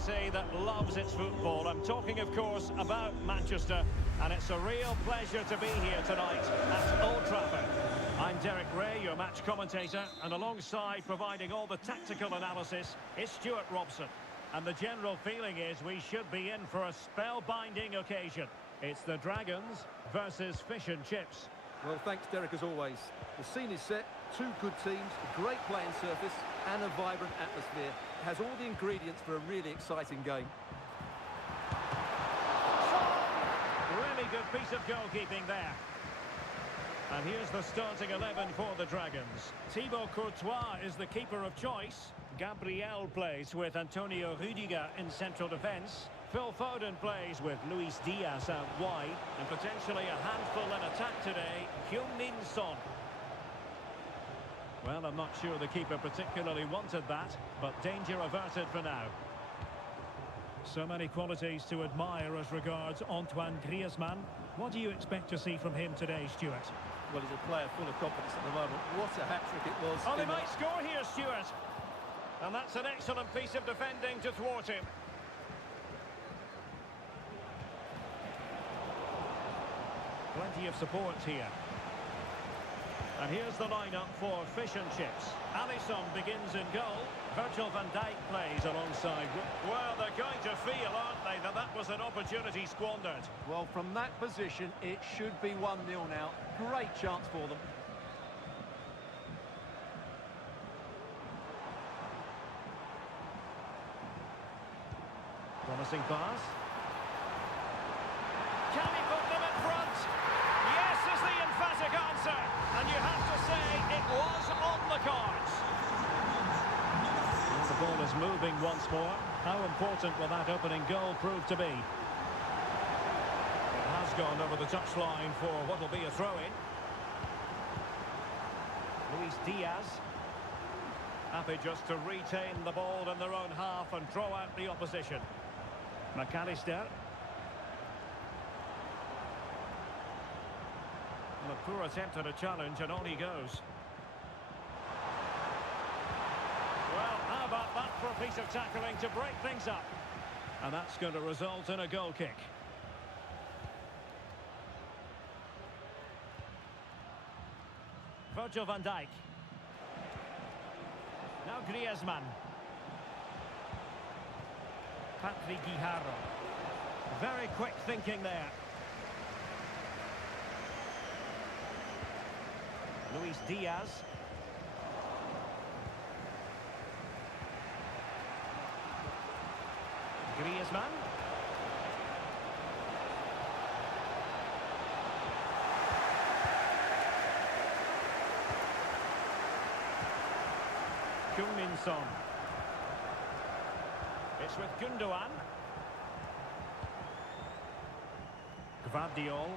city that loves its football. I'm talking, of course, about Manchester, and it's a real pleasure to be here tonight at Old Trafford. I'm Derek Ray, your match commentator, and alongside providing all the tactical analysis is Stuart Robson. And the general feeling is we should be in for a spellbinding occasion. It's the Dragons versus Fish and Chips. Well, thanks, Derek, as always. The scene is set, two good teams, a great playing surface and a vibrant atmosphere. It has all the ingredients for a really exciting game. Really good piece of goalkeeping there. And here's the starting 11 for the Dragons. Thibaut Courtois is the keeper of choice. Gabriel plays with Antonio Rüdiger in central defence. Phil Foden plays with Luis Diaz out wide. And potentially a handful in attack today, Heung-min Son. Well, I'm not sure the keeper particularly wanted that, but danger averted for now. So many qualities to admire as regards Antoine Griezmann. What do you expect to see from him today, Stuart? Well, he's a player full of confidence at the moment. What a hat-trick it was. Oh, they might score here, Stuart. And that's an excellent piece of defending to thwart him. Plenty of support here. And here's the lineup for Fish and Chips. Alisson begins in goal. Virgil van Dijk plays alongside. Well, they're going to feel, aren't they, that was an opportunity squandered. Well, from that position, it should be 1-0 now. Great chance for them. Promising pass. Can he put them in front? Yes is the emphatic answer. And you have to say it was on the cards. And the ball is moving once more. How important will that opening goal prove to be? It has gone over the touchline for what will be a throw-in. Luis Diaz. Happy just to retain the ball in their own half and draw out the opposition. McAllister. And a poor attempt at a challenge, and on he goes. Well, how about that for a piece of tackling to break things up? And that's going to result in a goal kick. Virgil van Dijk. Now Griezmann. Patrick Guijarro. Very quick thinking there. Luis Diaz. Griezmann. Heung-min Son. It's with Gundogan. Gvardiol.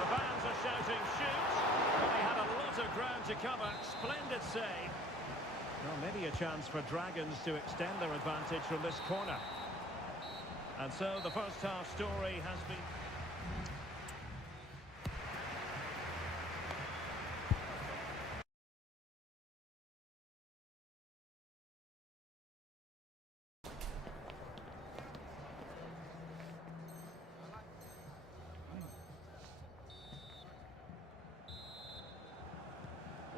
The fans are shouting shoot. But they had a lot of ground to cover. Splendid save. Well, maybe a chance for Dragons to extend their advantage from this corner. And so the first half story has been...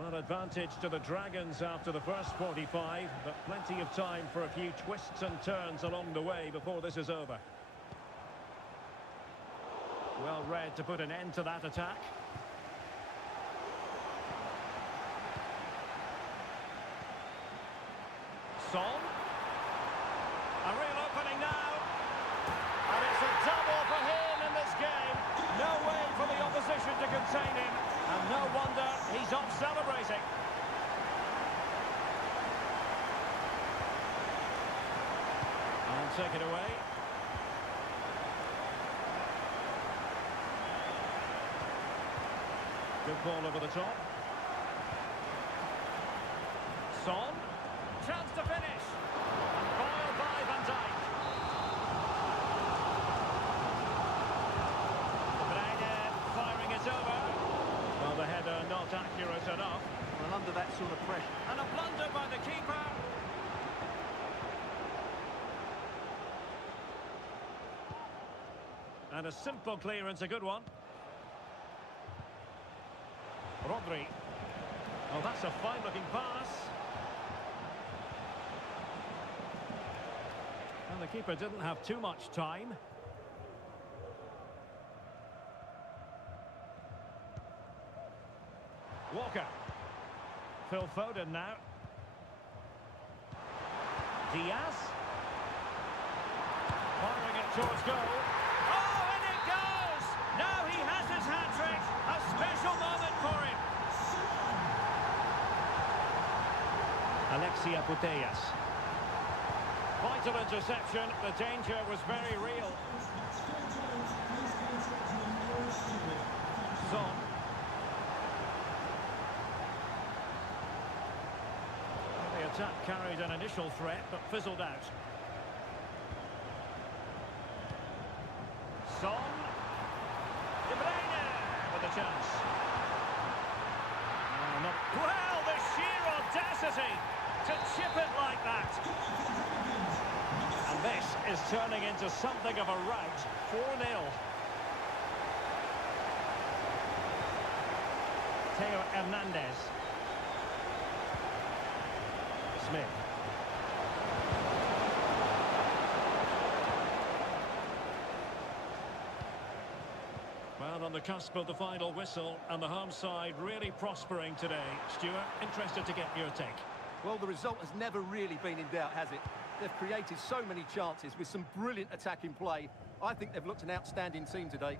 Well, advantage to the Dragons after the first 45, but plenty of time for a few twists and turns along the way before this is over. Well read to put an end to that attack. Son. A real opening now. And it's a double for him in this game. No way for the opposition to contain him. And no wonder he's off celebrating. And take it away. Good ball over the top. Son. Chance to finish. And foiled by Van Dijk. Firing it over. Well, the header not accurate enough. Well, under that sort of pressure. And a blunder by the And a simple clearance, a good one. Rodri. Oh, that's a fine-looking pass. And the keeper didn't have too much time. Walker. Phil Foden now. Diaz. Firing it towards goal. Oh, and it goes! Now he has his hat-trick. A special moment for him. Alexia Putellas. Vital interception. The danger was very real. Son. The attack carried an initial threat, but fizzled out. Son. De Bruyne with a chance. Well, the sheer audacity to chip it like that. And this is turning into something of a rout. 4-0. Theo Hernandez. Smith. Well, on the cusp of the final whistle, and the home side really prospering today. Stuart, interested to get your take. Well, the result has never really been in doubt, has it? They've created so many chances with some brilliant attacking play. I think they've looked an outstanding team today.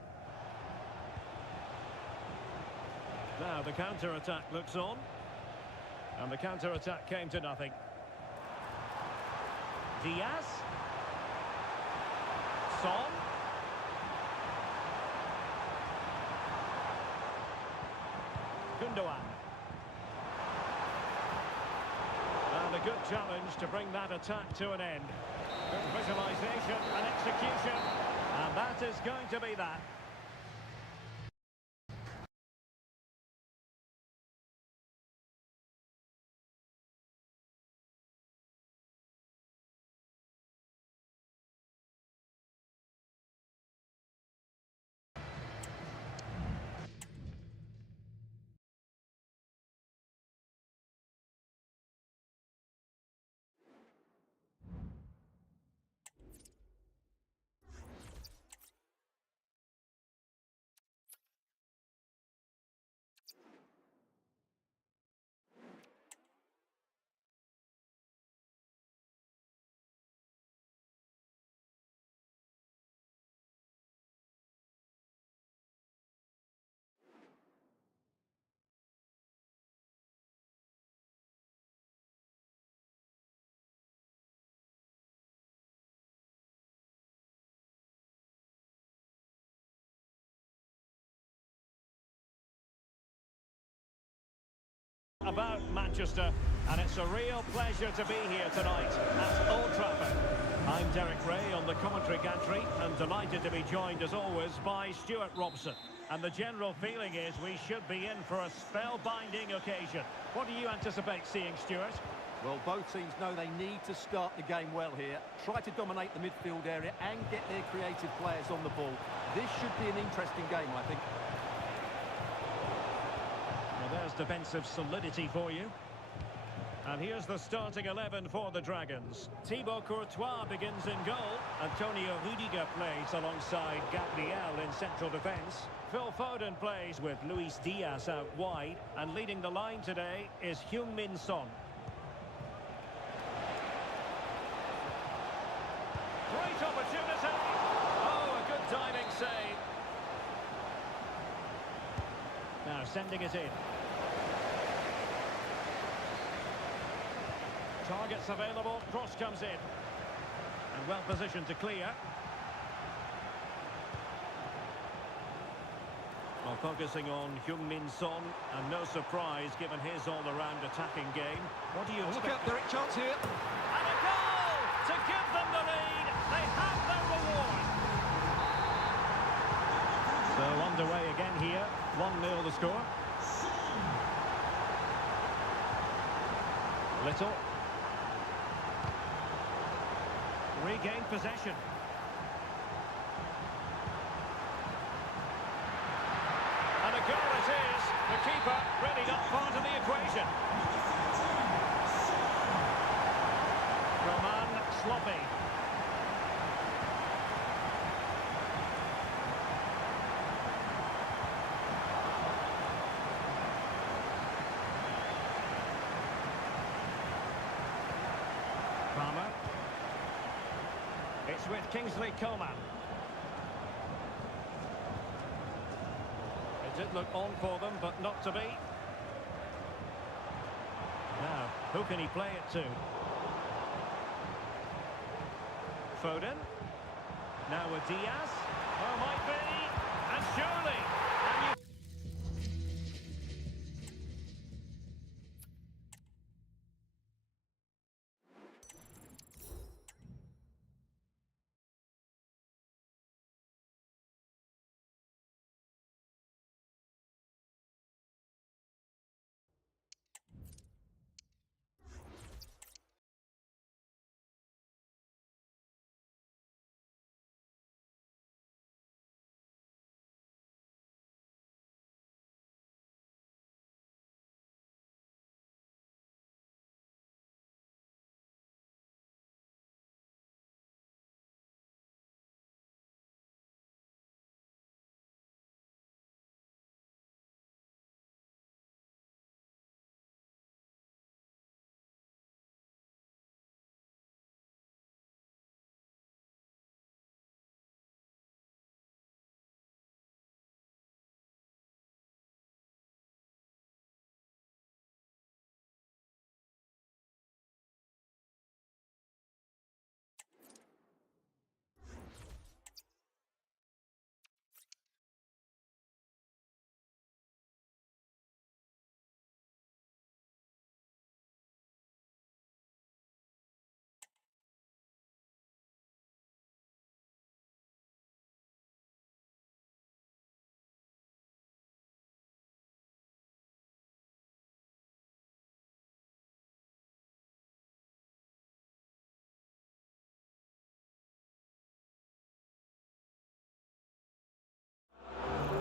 Now the counter-attack looks on. And the counter-attack came to nothing. Diaz. Son. Gundogan. And a good challenge to bring that attack to an end. Good visualisation and execution. And that is going to be that. About Manchester, and it's a real pleasure to be here tonight at Old Trafford. I'm Derek Ray on the commentary gantry, and delighted to be joined as always by Stuart Robson. And the general feeling is we should be in for a spellbinding occasion. What do you anticipate seeing, Stuart? Well, both teams know they need to start the game well here. Try to dominate the midfield area and get their creative players on the ball. This should be an interesting game, I think. There's defensive solidity for you. And here's the starting 11 for the Dragons. Thibaut Courtois begins in goal. Antonio Rudiger plays alongside Gabriel in central defence. Phil Foden plays with Luis Diaz out wide. And leading the line today is Heung-min Son. Great opportunity. Oh, a good diving save. Now sending it in. Targets available, cross comes in. And well positioned to clear. Well, focusing on Heung-min Son, and no surprise given his all-around attacking game. What do you expect? Look out, Derek, chance here. And a goal to give them the lead. They have their reward. So underway again here. 1-0 the score. Little. Regained possession. goal it is. The keeper really not part of the equation. Roman sloppy. Palmer. It's with Kingsley Coman. It did look on for them, but not to be. Now, who can he play it to? Foden. Now with Diaz. Oh, might be. And surely. And you...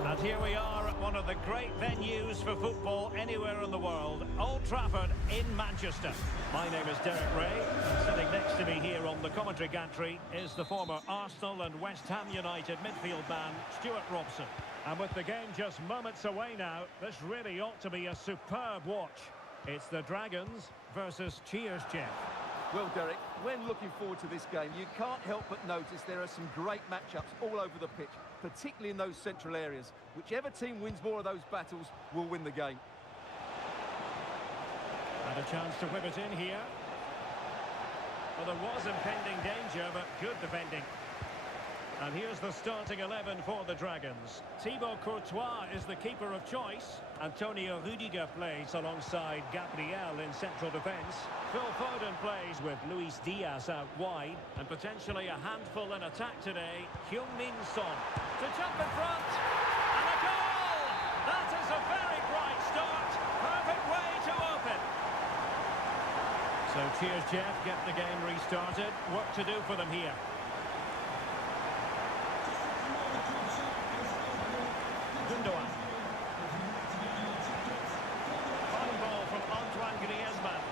And here we are at one of the great venues for football anywhere in the world, Old Trafford in Manchester. My name is Derek Ray. Sitting next to me here on the commentary gantry is the former Arsenal and West Ham United midfield man, Stuart Robson. And with the game just moments away now, this really ought to be a superb watch. It's the Dragons versus Cheers Jeff. Well, Derek, when looking forward to this game, you can't help but notice there are some great matchups all over the pitch, particularly in those central areas. Whichever team wins more of those battles will win the game. And a chance to whip it in here. Well, there was impending danger, but good defending. And here's the starting 11 for the Dragons. Thibaut Courtois is the keeper of choice. Antonio Rudiger plays alongside Gabriel in central defence. Phil Foden plays with Luis Diaz out wide. And potentially a handful in attack today, Heung-min Son. To jump in front. And a goal! That is a very bright start. Perfect way to open. So cheers, Jeff. Get the game restarted. Work to do for them here. Gundogan. Fine ball from Antoine Griezmann.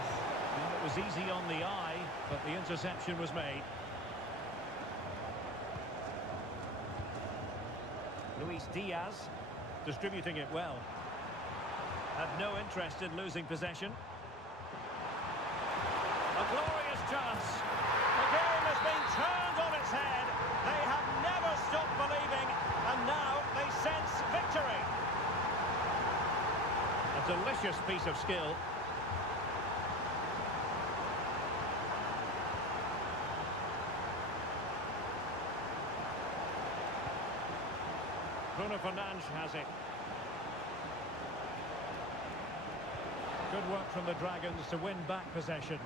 Well, it was easy on the eye, but the interception was made. Luis Diaz distributing it well. Had no interest in losing possession. A glorious chance. The game has been turned on its head. They have never stopped believing, and now they sense victory. A delicious piece of skill. Bruno Fernandes has it. Good work from the Dragons to win back possession.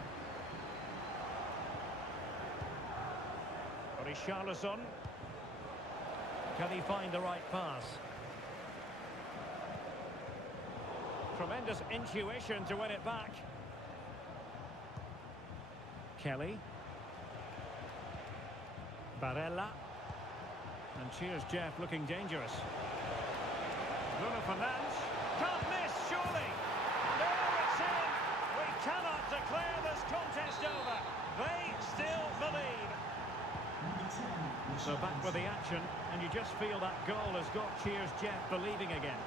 Richarlison. Can he find the right pass? Tremendous intuition to win it back. Kelly. Barella. And cheers, Jeff, looking dangerous. Bruno Fernandes. Can't miss, surely. There it's in. We cannot declare this contest over. They still believe. So back with the action, and you just feel that goal has got Cheers Jeff believing again.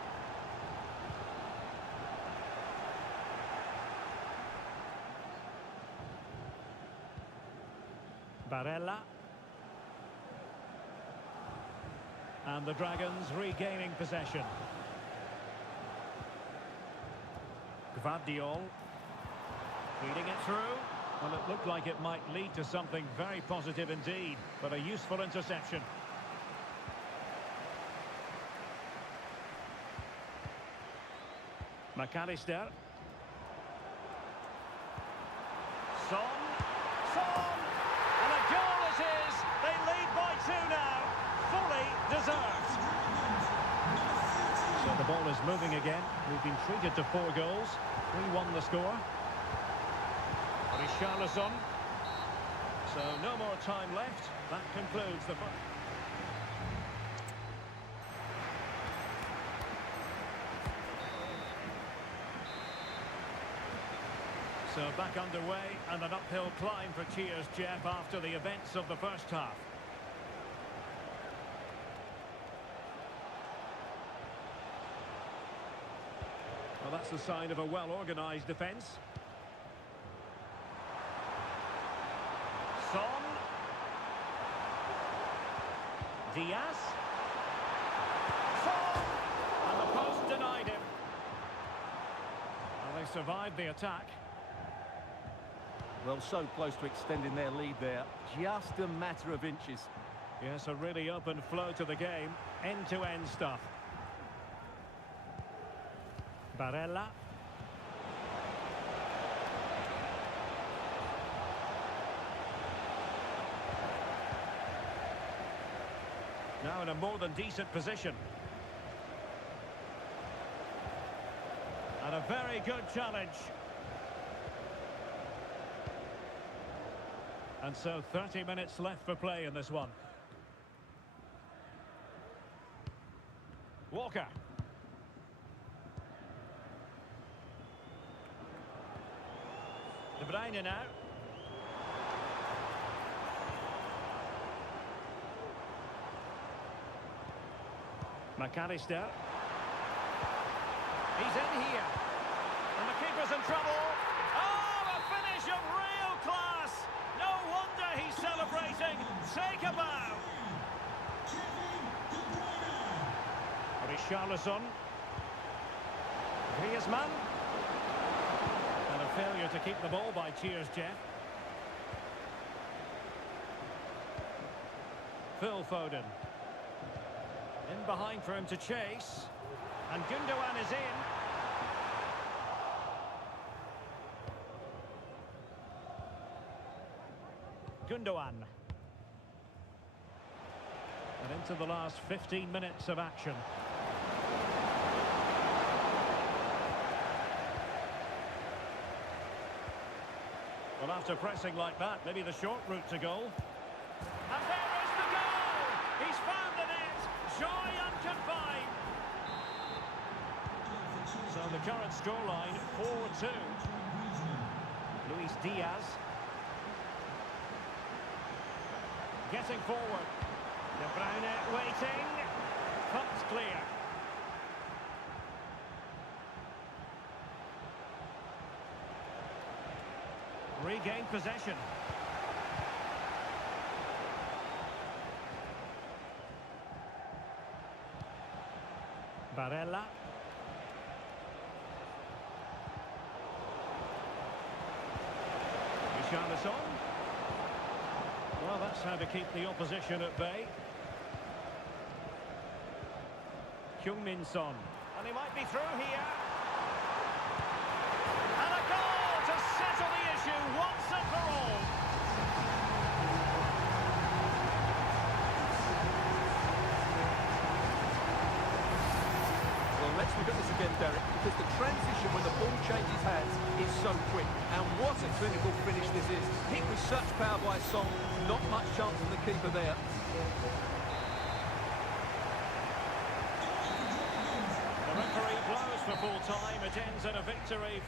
Barella. And the Dragons regaining possession. Gvardiol. Feeding it through. Well, it looked like it might lead to something very positive indeed, but a useful interception. McAllister. Son. And a goal it is. They lead by 2 now. Fully deserved. So the ball is moving again. We've been treated to 4 goals. 3-1 the score. Richarlison. So no more time left. That concludes the first. So back underway and an uphill climb for Cheers Jeff after the events of the first half. Well, that's the sign of a well-organised defence. Son. Diaz. Son. And the post denied him. Well, they survived the attack. Well, so close to extending their lead there. Just a matter of inches. Yes, a really open flow to the game. End-to-end stuff. Barella. Now in a more than decent position. And a very good challenge. And so 30 minutes left for play in this one. Walker. De Bruyne now. McAllister. He's in here. And the keeper's in trouble. Oh, a finish of real class. No wonder he's celebrating. Take a bow. Richarlison. Griezmann. And a failure to keep the ball by Cheers Jeff. Phil Foden. In behind for him to chase. And Gundogan is in. Gundogan. And into the last 15 minutes of action. Well, after pressing like that, maybe the short route to goal. And there is the goal! He's found the net! Joy unconfined! So the current scoreline, 4-2. Luis Diaz. Getting forward. De Bruyne waiting. Pumped clear. Regained possession. Barella. Richarlison. Well, that's how to keep the opposition at bay. Heung-min Son. And he might be through here. And a goal to settle the issue once and for all. Well, let's look at this again, Derek, because the transition when the ball changes hands is so quick. And what a clinical finish this is. Hit with such power by Son. Not much chance of the keeper there. full time. It ends in a victory.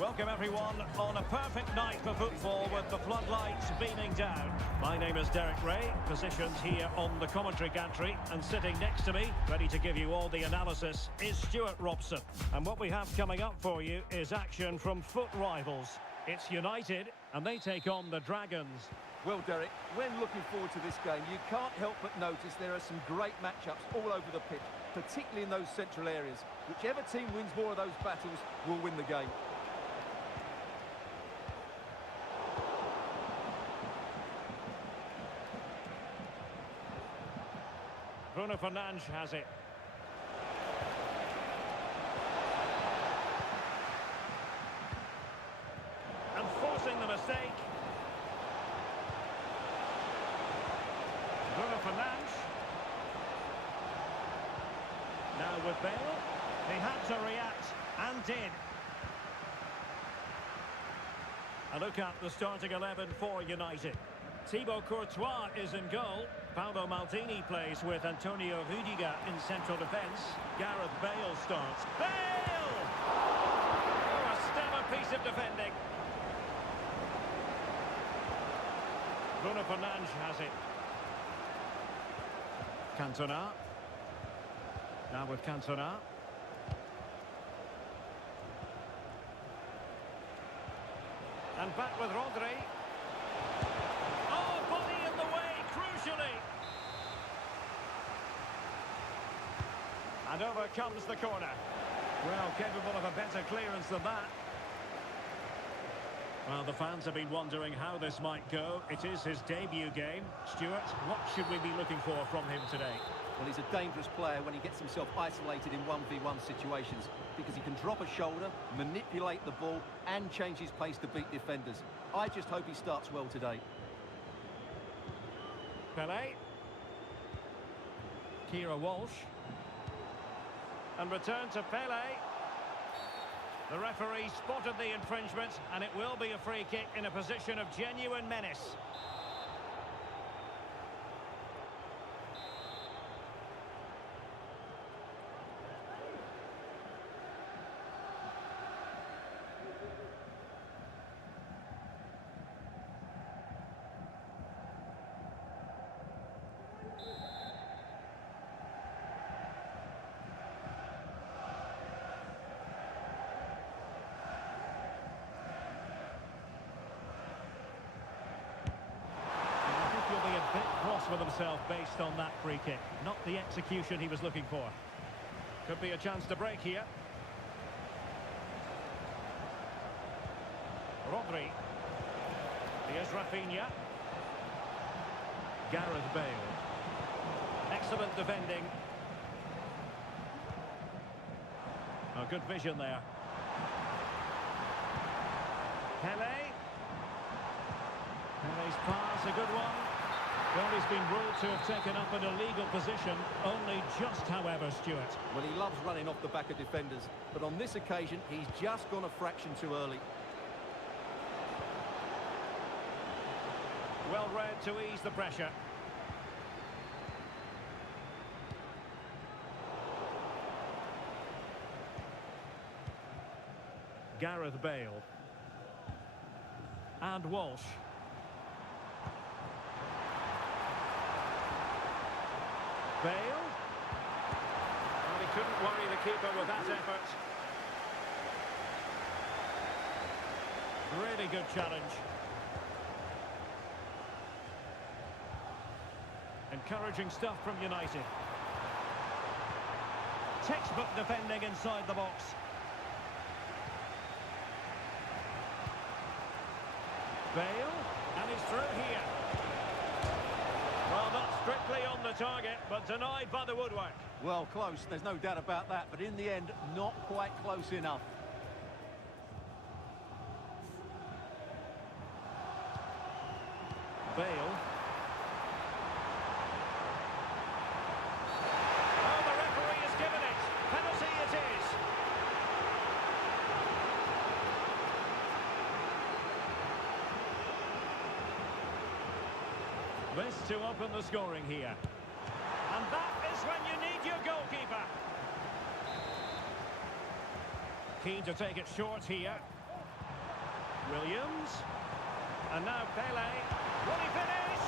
Welcome everyone on a perfect night for football with the floodlights beaming down. My name is Derek Ray, positioned here on the commentary gantry, and sitting next to me, ready to give you all the analysis, is Stuart Robson. And what we have coming up for you is action from foot rivals. It's United, and they take on the Dragons. Well, Derek, when looking forward to this game, you can't help but notice there are some great matchups all over the pitch, particularly in those central areas. Whichever team wins more of those battles will win the game. Bruno Fernandes has it. And forcing the mistake. Bruno Fernandes. Now with Bale. He had to react, and did. A look at the starting 11 for United. Thibaut Courtois is in goal. Paolo Maldini plays with Antonio Rudiger in central defence. Gareth Bale starts. Bale! Oh, a stellar piece of defending. Bruno Fernandes has it. Cantona. Now with Cantona. And back with Rodri. Oh, body in the way, crucially. And over comes the corner. Well, capable of a better clearance than that. Well, the fans have been wondering how this might go. It is his debut game. Stuart, what should we be looking for from him today? Well, he's a dangerous player when he gets himself isolated in 1v1 situations because he can drop a shoulder, manipulate the ball and change his pace to beat defenders. I just hope he starts well today. Pele. Kira Walsh. And return to Pele. The referee spotted the infringement, and it will be a free kick in a position of genuine menace. With himself based on that free kick. Not the execution he was looking for. Could be a chance to break here. Rodri. Here's Rafinha. Gareth Bale. Excellent defending. Oh, good vision there. Pele. Pele's pass, a good one. Well, he's been ruled to have taken up an illegal position, only just, however, Stuart. Well, he loves running off the back of defenders, but on this occasion, he's just gone a fraction too early. Well read to ease the pressure. Gareth Bale. And Walsh. Bale. Well, he couldn't worry the keeper with that effort. Really good challenge. Encouraging stuff from United. Textbook defending inside the box. Bale, and he's through here. Well, not strictly on the target, but denied by the woodwork. Well, close, there's no doubt about that, but in the end, not quite close enough. Bale. Oh, the referee has given it. Penalty it is. This to open the scoring here. And that is when you need your goalkeeper. Keen to take it short here. Williams. And now Pele. Will he finish?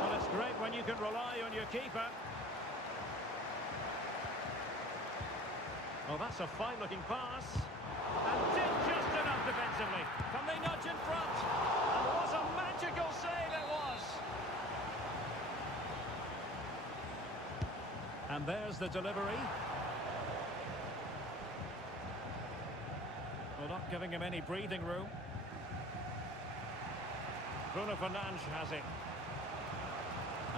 Well, it's great when you can rely on your keeper. Oh, that's a fine-looking pass. And did just enough defensively. Can they nudge in front? And what a magical save it was! And there's the delivery. Well, not giving him any breathing room. Bruno Fernandes has it.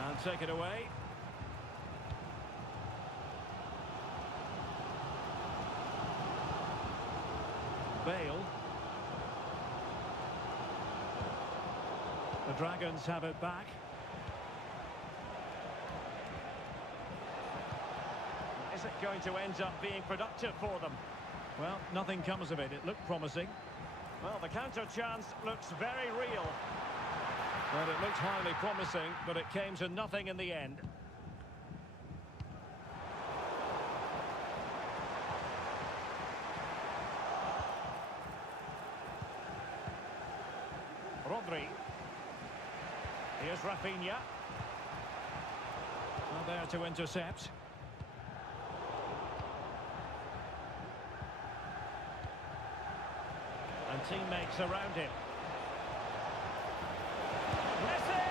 And take it away. Bale. The Dragons have it back. Is it going to end up being productive for them? Well, nothing comes of it. It looked promising. Well, the counter chance looks very real. Well, it looked highly promising, but it came to nothing in the end. Rodri. Here's Rafinha. Well, there to intercept. And teammates around him. Messi!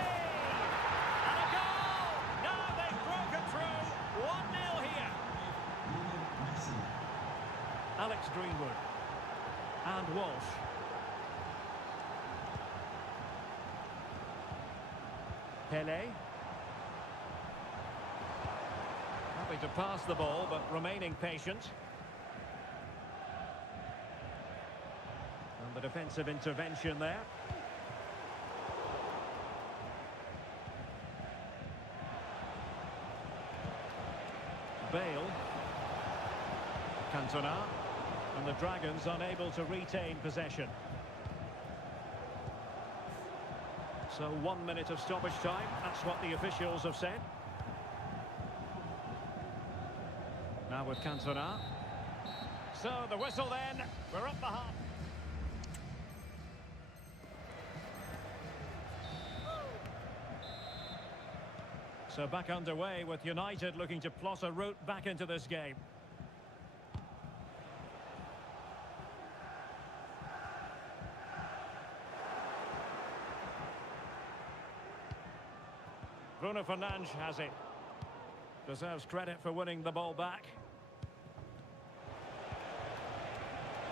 And a goal! Now they've broken through. 1-0 here. Alex Greenwood. And Walsh. Pele. Happy to pass the ball, but remaining patient. And the defensive intervention there. Bale. Cantona. And the Dragons unable to retain possession. So 1 minute of stoppage time, that's what the officials have said. Now with Cantona. So the whistle then, we're up the half. So back underway with United looking to plot a route back into this game. Bruno Fernandes has it. Deserves credit for winning the ball back.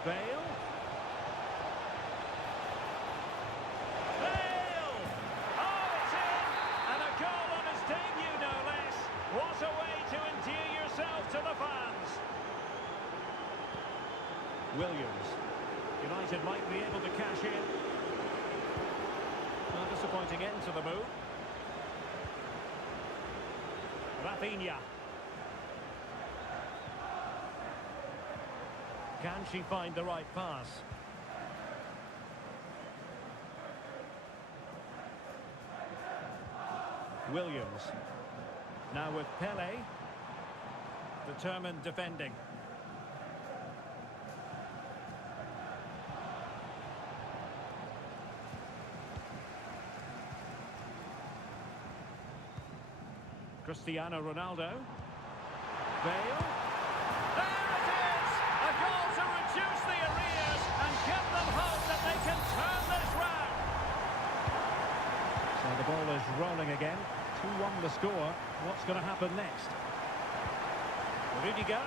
Bale. Bale! Oh, it's in! And a goal on his debut, no less. What a way to endear yourself to the fans. Williams. United might be able to cash in. Not a disappointing end to the move. Rafinha. Can she find the right pass? Williams. Now with Pele. Determined defending. Cristiano Ronaldo. Bale. There it is! A goal to reduce the arrears and give them hope that they can turn this round. So the ball is rolling again. 2-1 the score. What's going to happen next? Rudiger.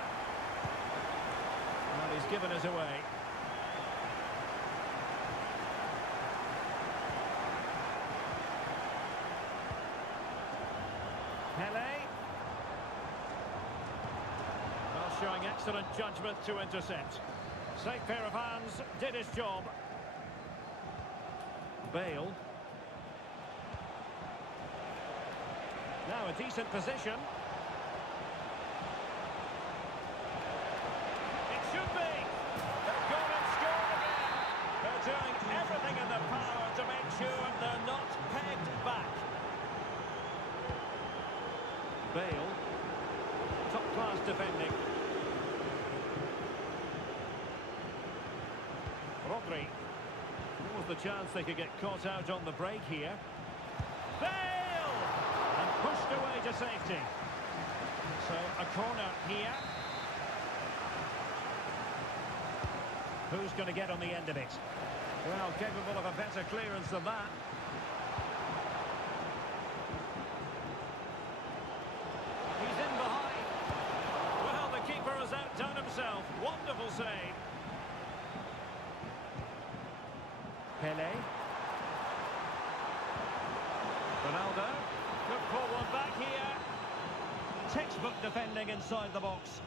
Well, he's given us away. Pele. Well, showing excellent judgment to intercept. Safe pair of hands, did his job. Bale. Now a decent position. It should be. They've gone and scored again. They're doing everything in their power to make sure they're not pegged back. Bale. Top-class defending. Rodri. Oh, the chance they could get caught out on the break here. Bale! And pushed away to safety. So, a corner here. Who's going to get on the end of it? Well, capable of a better clearance than that. He's in behind. Well, the keeper has outdone himself. Wonderful save. Pele. Ronaldo. Could pull one back here. Textbook defending inside the box.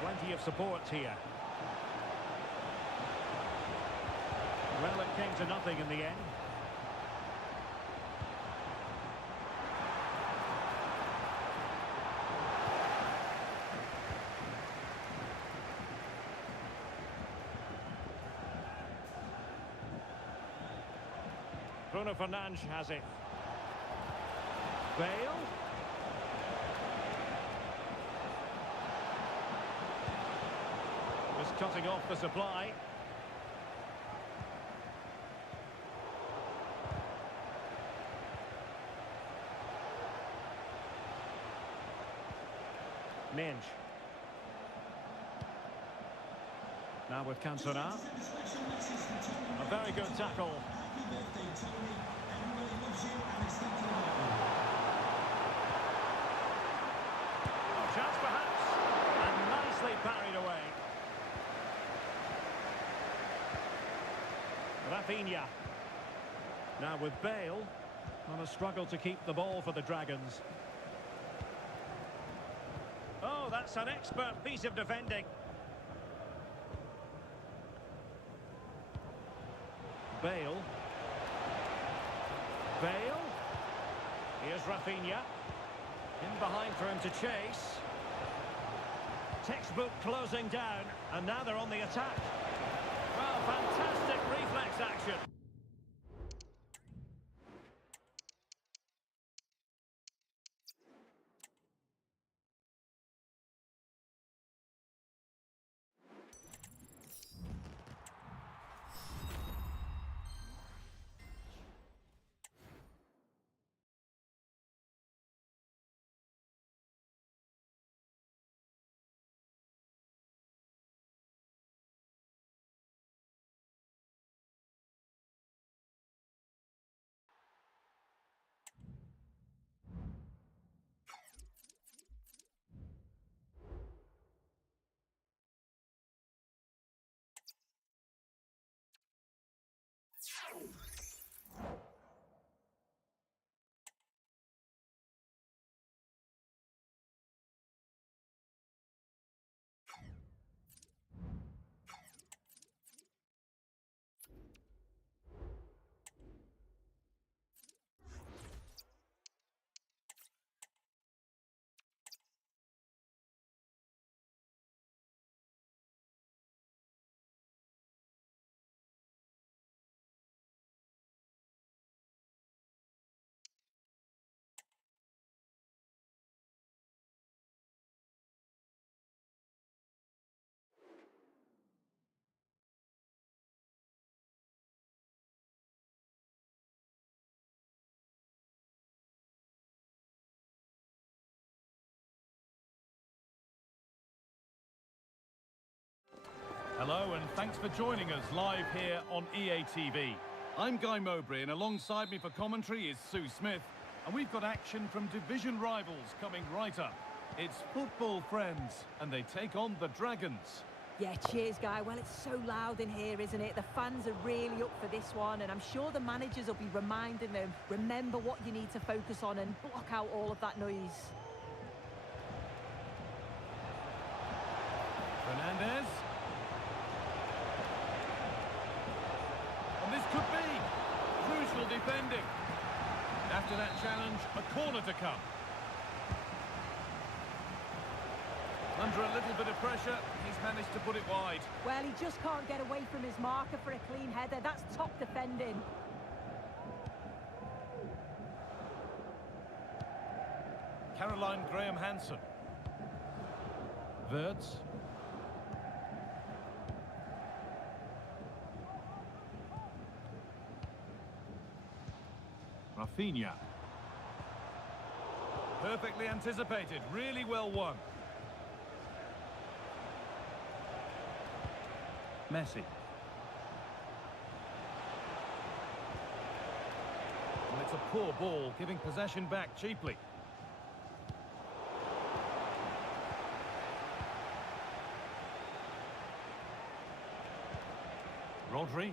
Plenty of support here. Well, it came to nothing in the end. Bruno Fernandes has it. Bale. Just cutting off the supply. Minge. Now with Cantona. A very good tackle. Oh, chance perhaps. And nicely parried away. Rafinha. Now with Bale. On a struggle to keep the ball for the Dragons. Oh, that's an expert piece of defending. Bale. Bale. Here's Rafinha. In behind for him to chase. Textbook closing down, and now they're on the attack. Well, fantastic reflex action. Hello and thanks for joining us live here on EA TV. I'm Guy Mowbray and alongside me for commentary is Sue Smith, and we've got action from division rivals coming right up. It's football, friends, and they take on the Dragons. Yeah, cheers, Guy. Well, it's so loud in here, isn't it? The fans are really up for this one, and I'm sure the managers will be reminding them, remember what you need to focus on and block out all of that noise. Fernandes. And this could be crucial defending. After that challenge, a corner to come. Under a little bit of pressure, he's managed to put it wide. Well, he just can't get away from his marker for a clean header. That's top defending. Caroline Graham-Hansen. Wirtz. Rafinha. Perfectly anticipated, really well won. Messi. Well, it's a poor ball, giving possession back cheaply. Rodri.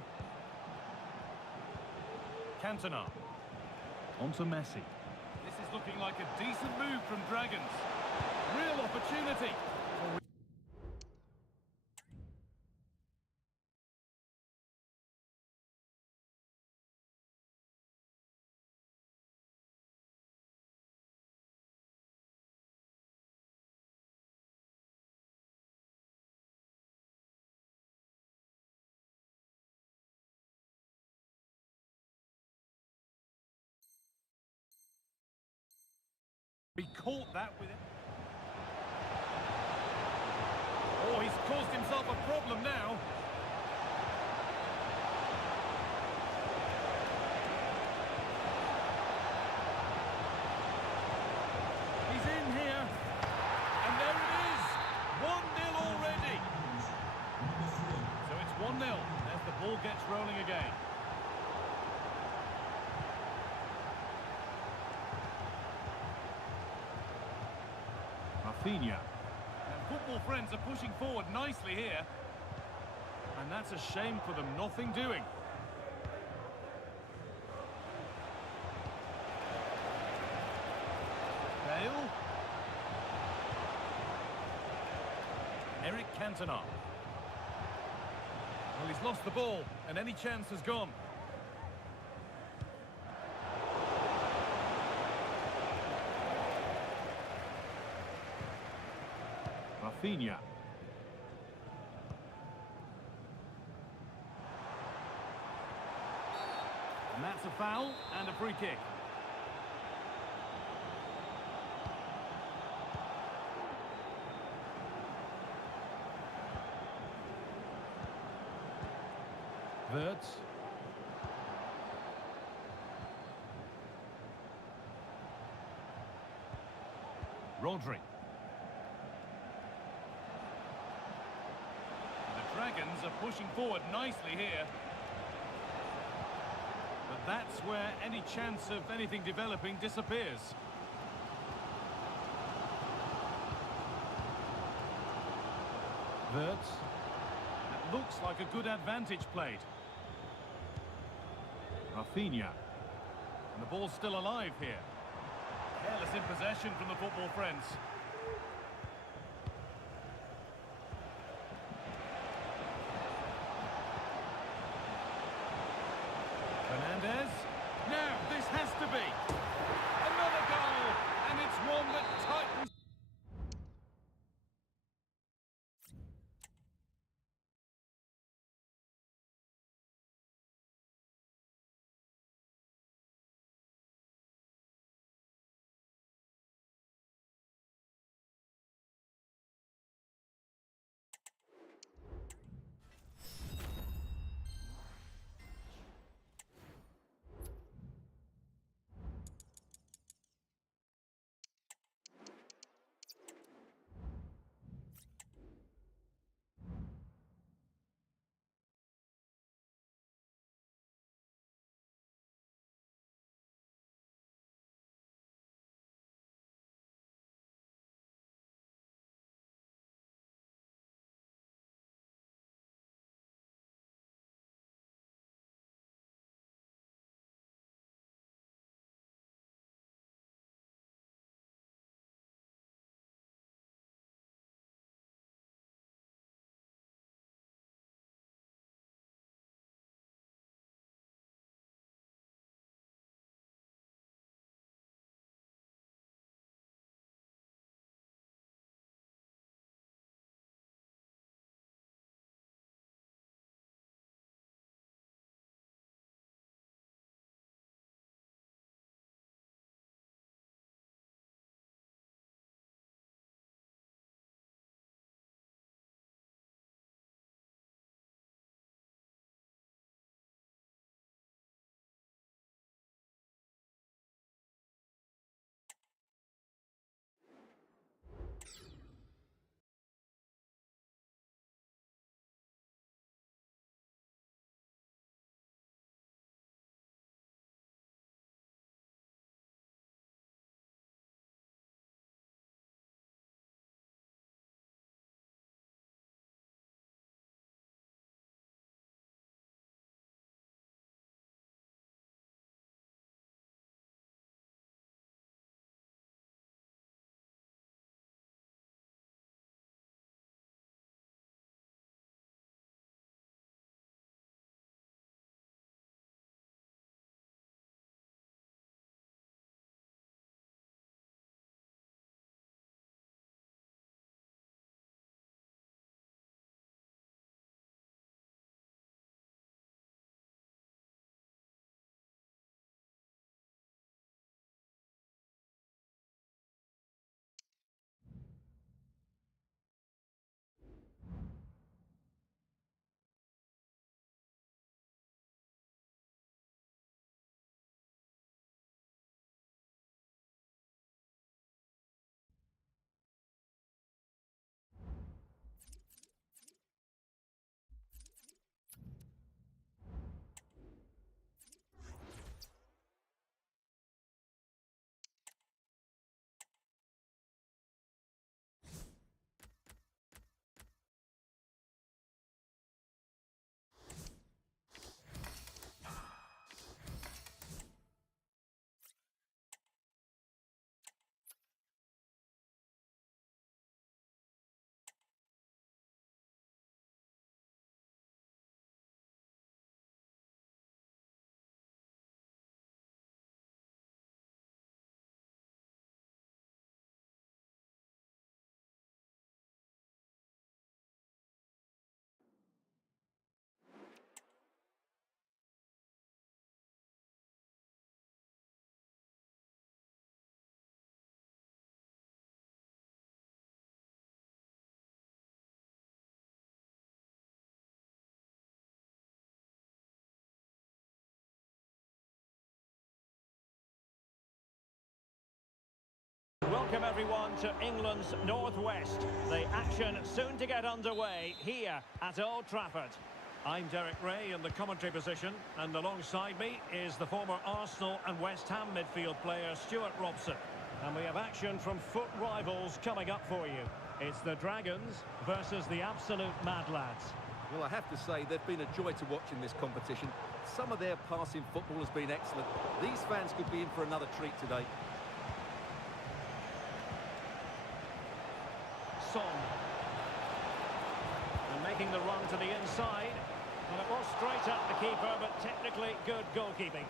Cantona. Onto Messi. This is looking like a decent move from Dragons. Real opportunity. He caught that with it. Oh, he's caused himself a problem now. He's in here. And there it is. 1-0 already. So it's 1-0 as the ball gets rolling again. Rafinha. And football friends are pushing forward nicely here. And that's a shame for them, nothing doing. Bale. Eric Cantona. Well, he's lost the ball, and any chance has gone. Rafinha. And that's a foul and a free kick. Wirtz. Rodri. Dragons are pushing forward nicely here. But that's where any chance of anything developing disappears. Wirtz. That looks like a good advantage played. Rafinha. And the ball's still alive here. Careless in possession from the football friends. Fernandez. Now, this has to be. Another goal, and it's one that tightens. welcome everyone to England's northwest. The action soon to get underway here at Old Trafford. I'm Derek Ray in the commentary position, and alongside me is the former Arsenal and West Ham midfield player Stuart Robson. And we have action from foot rivals coming up for you. It's the Dragons versus the absolute Mad Lads. Well, I have to say, they've been a joy to watch in this competition. Some of their passing football has been excellent. These fans could be in for another treat today. Son. And making the run to the inside. And it was straight at the keeper, but technically good goalkeeping.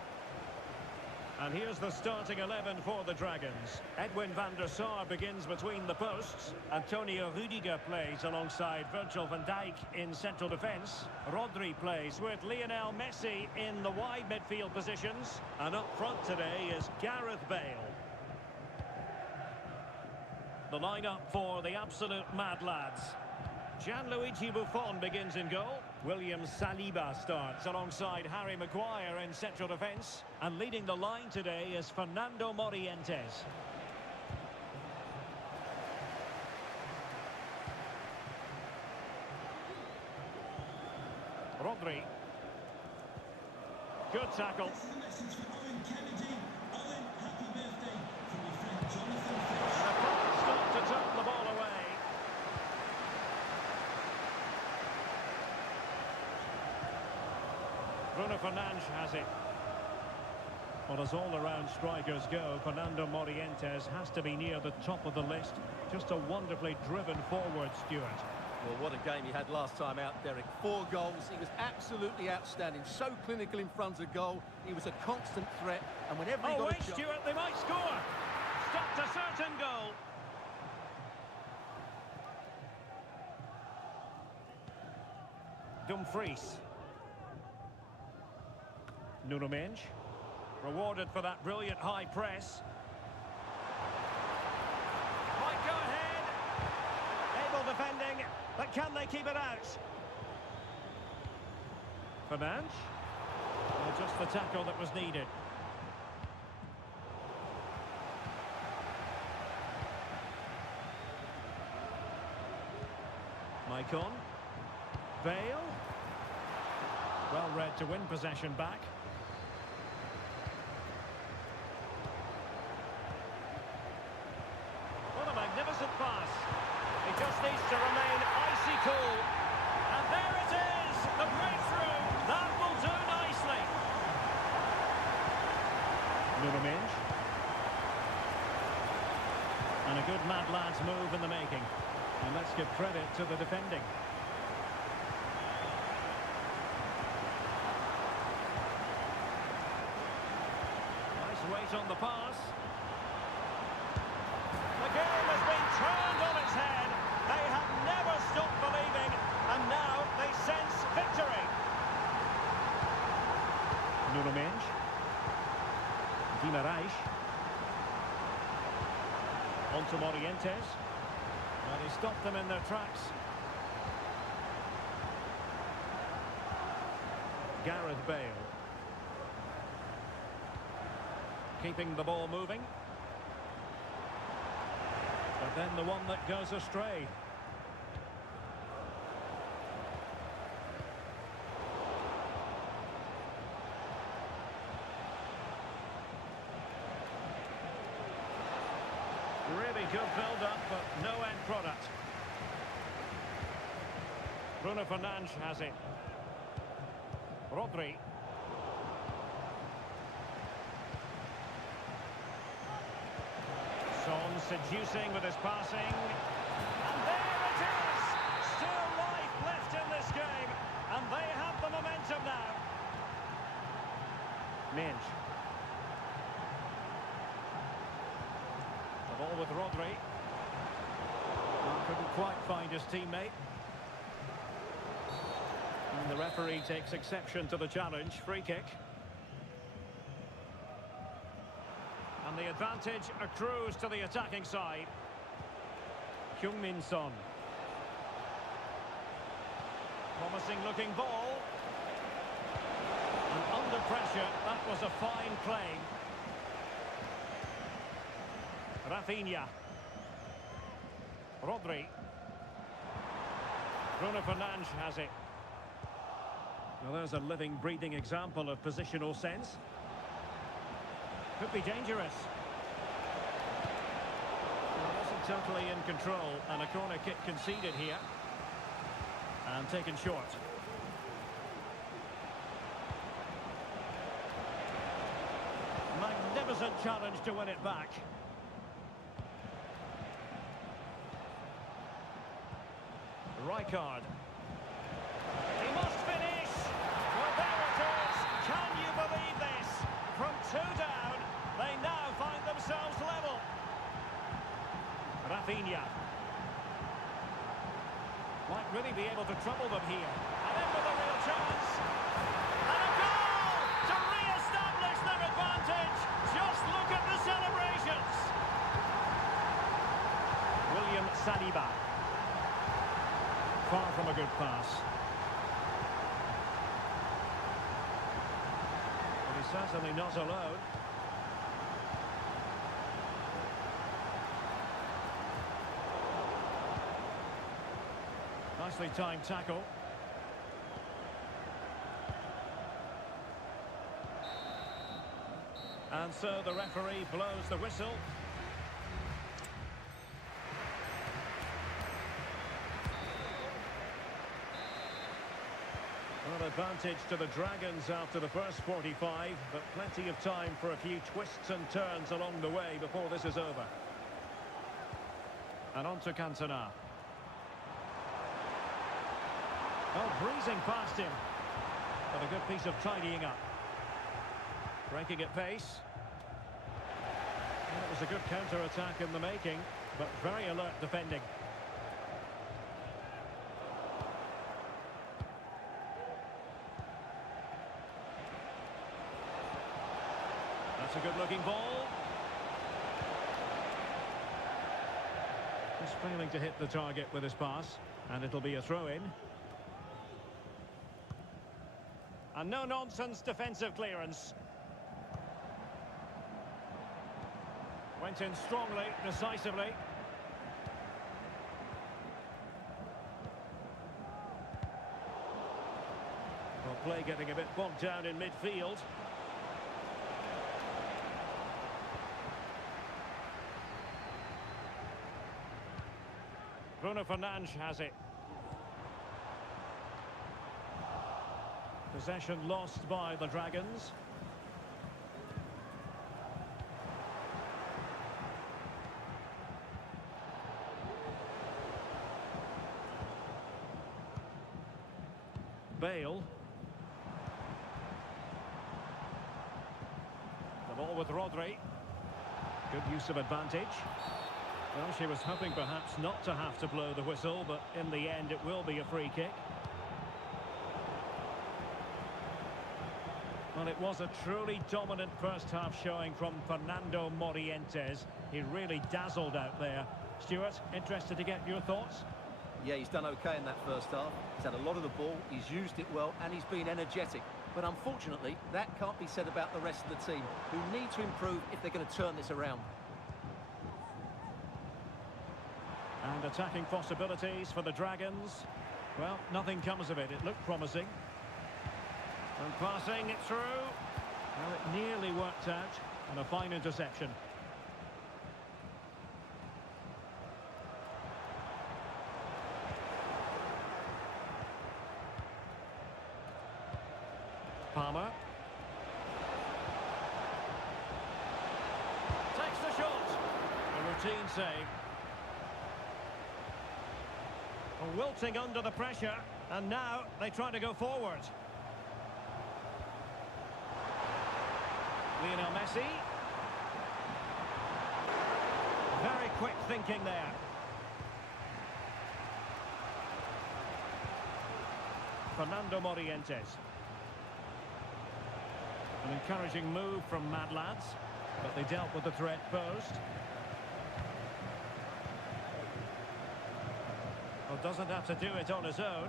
And here's the starting 11 for the Dragons. Edwin van der Sar begins between the posts. Antonio Rudiger plays alongside Virgil van Dijk in central defence. Rodri plays with Lionel Messi in the wide midfield positions. And up front today is Gareth Bale. The lineup for the absolute Mad Lads. Gianluigi Buffon begins in goal. William Saliba starts alongside Harry Maguire in central defence. And leading the line today is Fernando Morientes. Rodri. Good tackle. Stop to turn the ball away. Bruno Fernandes has it. Well, as all-around strikers go, Fernando Morientes has to be near the top of the list. Just a wonderfully driven forward, Stuart. Well, what a game he had last time out, Derek. 4 goals. He was absolutely outstanding. So clinical in front of goal. He was a constant threat. And whenever he got wait, a shot... Stuart, they might score. Stopped a certain goal. Dumfries. Nuno Mendes, rewarded for that brilliant high press. Might go ahead. Able defending, but can they keep it out? Fernandes. Well, just the tackle that was needed. Maicon. Bale. Well read to win possession back. Magnificent pass. He just needs to remain icy cool. And there it is, the breakthrough. That will do nicely. Nuno Mendes. And a good Mad Lads move in the making. And let's give credit to the defending. Nice weight on the pass. The game has been turned on its head. They have never stopped believing, and now they sense victory. Nuno Mendes. Guimarães. On to Morientes. And he stopped them in their tracks. Gareth Bale. Keeping the ball moving. But then the one that goes astray. Really good build-up, but no end product. Bruno Fernandes has it. Rodri. Son seducing with his passing. And there it is! Still life left in this game. And they have the momentum now. Mendes. The ball with Rodri. Couldn't quite find his teammate. And the referee takes exception to the challenge. Free kick. And the advantage accrues to the attacking side. Heung-min Son. Promising looking ball. And under pressure, that was a fine claim. Rafinha. Rodri. Bruno Fernandes has it. Well, there's a living, breathing example of positional sense. Could be dangerous. Wasn't totally in control, and a corner kick conceded here. And taken short. Magnificent challenge to win it back. Rijkaard. He must finish! Well, there it is! Can you believe this? From 2 down, they now find themselves level. Rafinha. Might really be able to trouble them here. And in with a real chance. And a goal to re-establish their advantage. Just look at the celebrations. William Saliba. Far from a good pass. But he's certainly not alone. Nicely timed tackle. And so the referee blows the whistle. Well, advantage to the Dragons after the first 45, but plenty of time for a few twists and turns along the way before this is over. And on to Cantona. Oh, breezing past him. But a good piece of tidying up. Breaking at pace. Well, it was a good counter-attack in the making, but very alert defending. That's a good-looking ball. He's failing to hit the target with his pass, and it'll be a throw-in. And no-nonsense defensive clearance. Went in strongly, decisively. Well, play getting a bit bogged down in midfield. Bruno Fernandes has it. Possession lost by the Dragons. Bale. The ball with Rodri. Good use of advantage. Well, she was hoping perhaps not to have to blow the whistle, but in the end it will be a free kick. Well, it was a truly dominant first half showing from Fernando Morientes. He really dazzled out there. Stuart, interested to get your thoughts? Yeah, he's done okay in that first half. He's had a lot of the ball, he's used it well, and he's been energetic. But unfortunately, that can't be said about the rest of the team, who need to improve if they're going to turn this around. And attacking possibilities for the Dragons. Well, nothing comes of it. It looked promising. And passing it through. Well, it nearly worked out. And a fine interception. Palmer. Takes the shot. A routine save. Wilting under the pressure, and now they try to go forward. Lionel Messi. Very quick thinking there. Fernando Morientes. An encouraging move from Mad Lads, but they dealt with the threat posed. Well, doesn't have to do it on his own.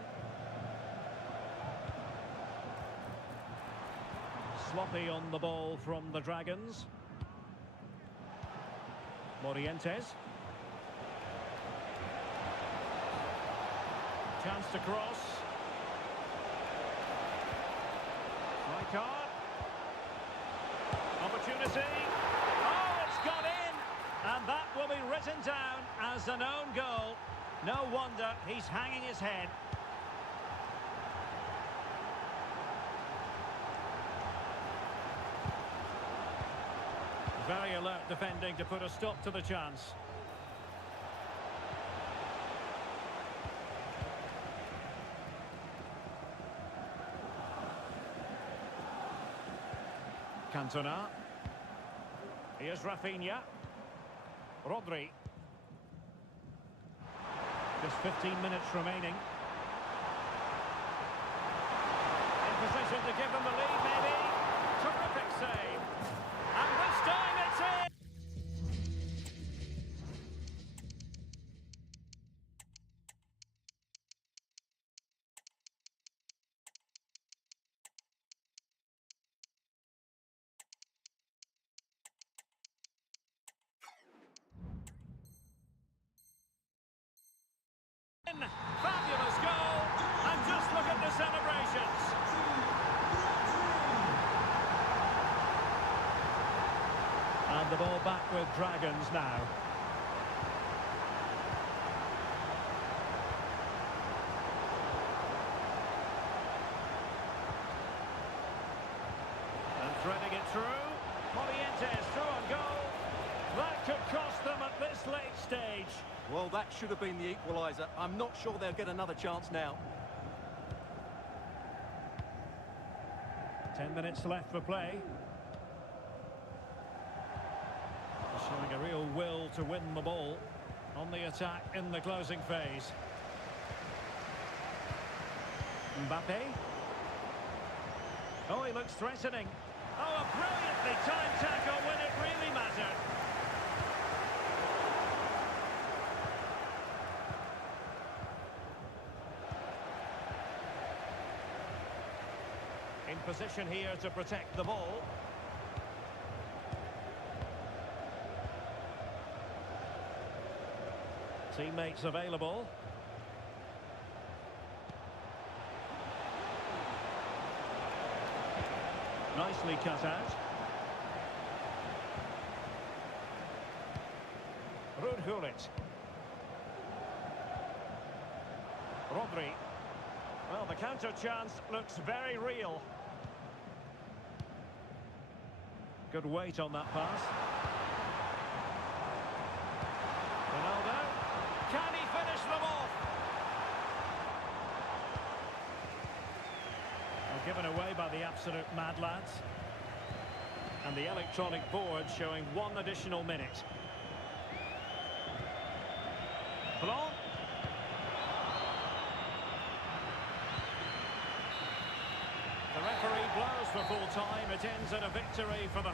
Sloppy on the ball from the Dragons. Morientes. Chance to cross. Rijkaard. Opportunity. Oh, it's gone in! And that will be written down as an own goal. No wonder he's hanging his head. Very alert defending to put a stop to the chance. Cantona. Here's Rafinha. Rodri. Just 15 minutes remaining. In position to give them the lead, maybe. Terrific save. And this time it's in! Fabulous goal, and just look at the celebrations. And the ball back with Dragons now. And threading it through. Morientes through on goal. That could cost them at this late stage. Well, that should have been the equaliser. I'm not sure they'll get another chance now. 10 minutes left for play. Showing a real will to win the ball on the attack in the closing phase. Mbappe. Oh, he looks threatening. Oh, a brilliantly timed tackle when it really mattered. In position here to protect the ball. Teammates available. Nicely cut out. Rudhulit. Rodri. Well, the counter chance looks very real. Good weight on that pass. Ronaldo. Can he finish them off? Well, given away by the absolute mad lads. And the electronic board showing 1 additional minute. Blanc. The referee blows for full time. It ends in a victory for the...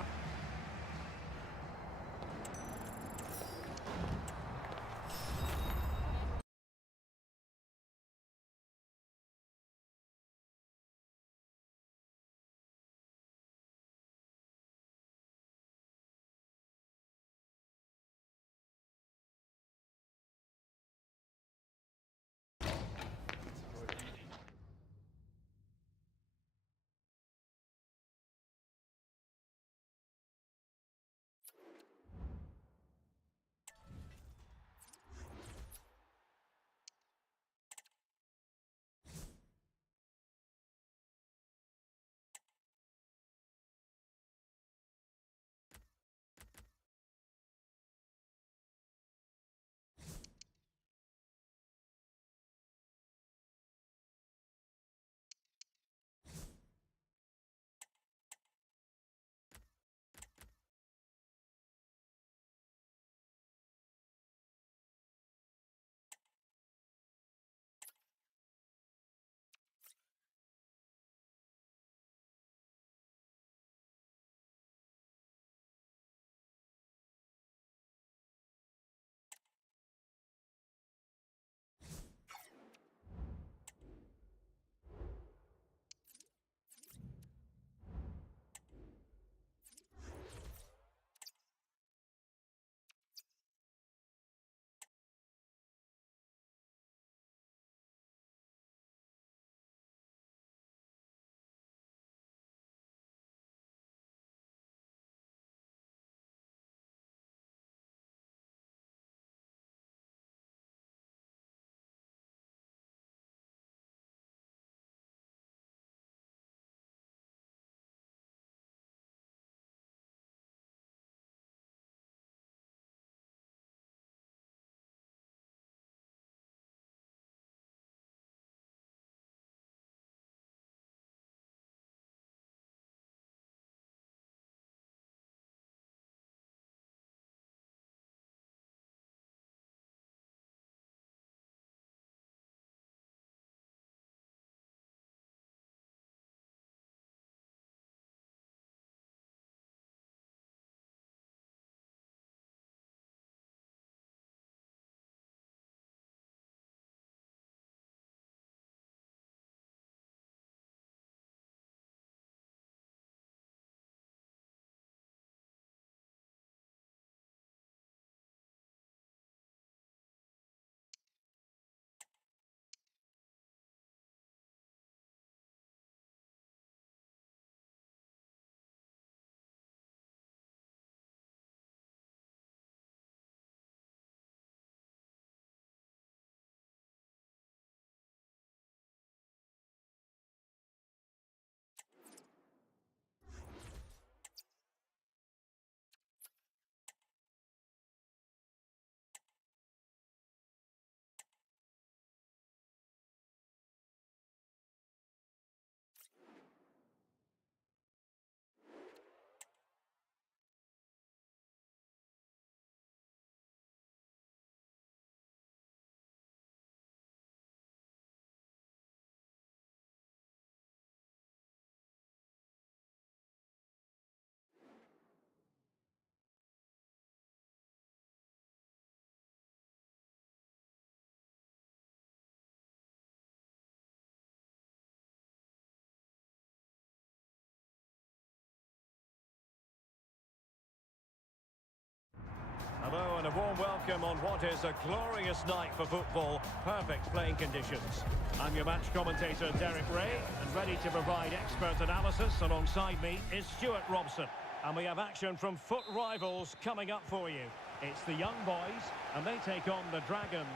and a warm welcome on what is a glorious night for football. Perfect playing conditions. I'm your match commentator, Derek Ray, and ready to provide expert analysis. Alongside me is Stuart Robson. And we have action from foot rivals coming up for you. It's the young boys, and they take on the Dragons.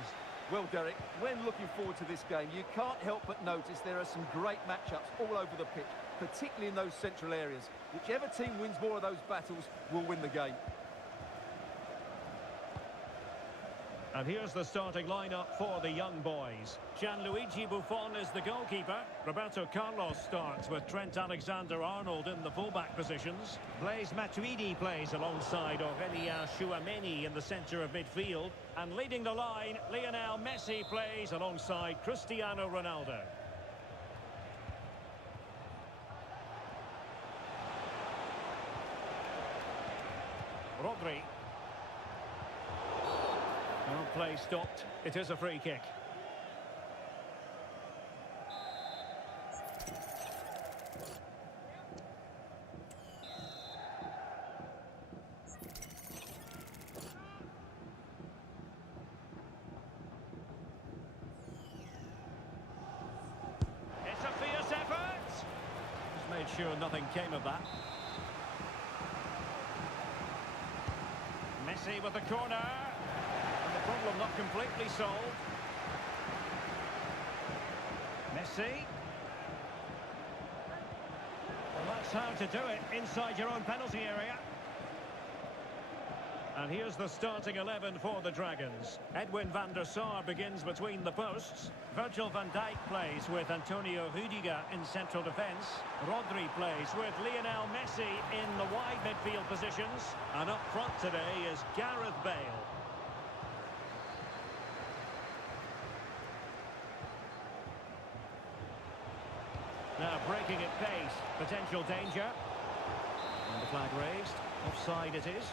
Well, Derek, when looking forward to this game, you can't help but notice there are some great matchups all over the pitch, particularly in those central areas. Whichever team wins more of those battles will win the game. And here's the starting lineup for the young boys. Gianluigi Buffon is the goalkeeper. Roberto Carlos starts with Trent Alexander-Arnold in the fullback positions. Blaise Matuidi plays alongside Aurélien Tchouameni in the centre of midfield. And leading the line, Lionel Messi plays alongside Cristiano Ronaldo. Rodri. Well, play stopped. It is a free kick. It's a fierce effort. Just made sure nothing came of that. Messi with the corner. Problem not completely solved. Messi. Well, that's how to do it inside your own penalty area. And here's the starting 11 for the Dragons. Edwin van der Sar begins between the posts. Virgil van Dijk plays with Antonio Rudiger in central defence. Rodri plays with Lionel Messi in the wide midfield positions. And up front today is Gareth Bale. Now breaking at pace, potential danger. And the flag raised, offside it is.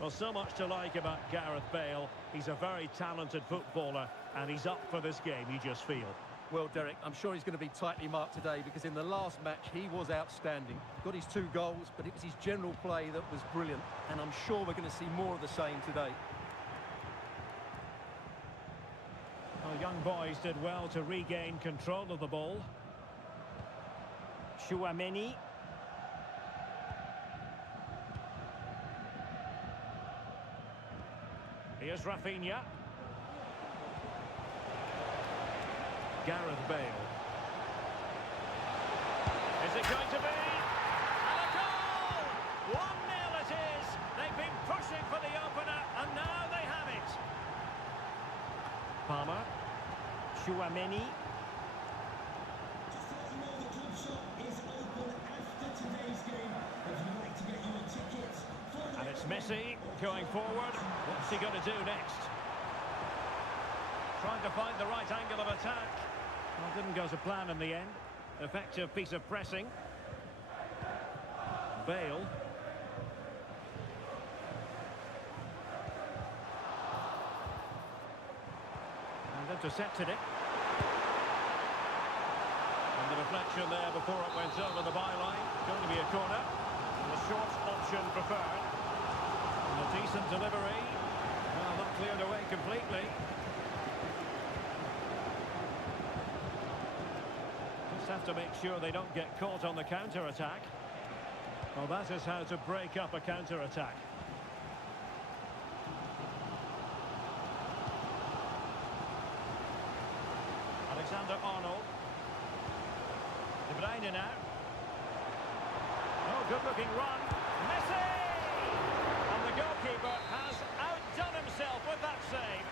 Well, so much to like about Gareth Bale. He's a very talented footballer, and he's up for this game, you just feel. Well, Derek, I'm sure he's going to be tightly marked today because in the last match he was outstanding. Got his 2 goals, but it was his general play that was brilliant, and I'm sure we're going to see more of the same today. Well, young boys did well to regain control of the ball. Tchouameni. Here's Rafinha. Gareth Bale. Is it going to be? And a goal! 1-0 it is. They've been pushing for the opener, and now they have it. Palmer. Tchouameni. And it's Messi going forward. What's he going to do next? Trying to find the right angle of attack. Well, didn't go to plan in the end. Effective piece of pressing. Bale. And intercepted it. And the deflection there before it went over the byline. Going to be a corner. And the short option preferred. And a decent delivery. Well, not cleared away completely. Just have to make sure they don't get caught on the counter-attack. Well, that is how to break up a counter-attack. Alexander-Arnold. De Bruyne now. Oh, good-looking run. Messi! And the goalkeeper has outdone himself with that save.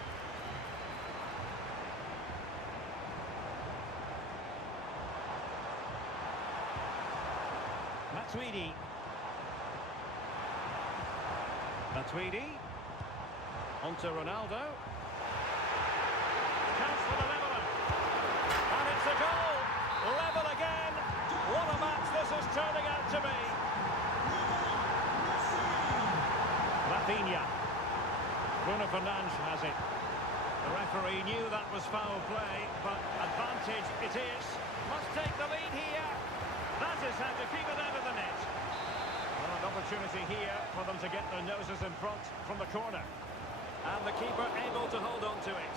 Matuidi. Matuidi. On to Ronaldo. Counts for the leveller. And it's a goal. Level again. What a match this is turning out to be. Rafinha. Bruno Fernandes has it. The referee knew that was foul play, but advantage it is. Must take the lead here. That is how to keep it out of the net. Well, an opportunity here for them to get their noses in front from the corner. And the keeper able to hold on to it.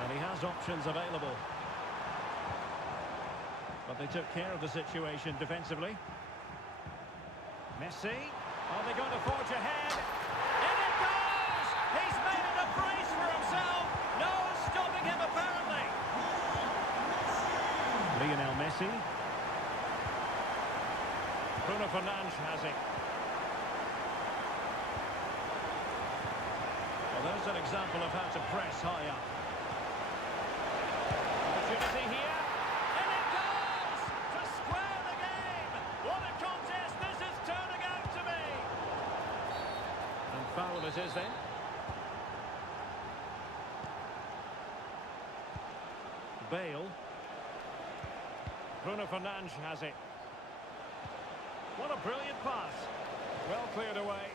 And he has options available. But they took care of the situation defensively. Messi. Are they going to forge ahead? In it goes! He's made it a brace for himself. No stopping him, apparently. Lionel Messi. Bruno Fernandes has it. Well, there's an example of how to press high up. Opportunity here. In it goes! To square the game! What a contest this is turning out to be! And foul it is then. Bale. Bruno Fernandes has it. What a brilliant pass. Well cleared away.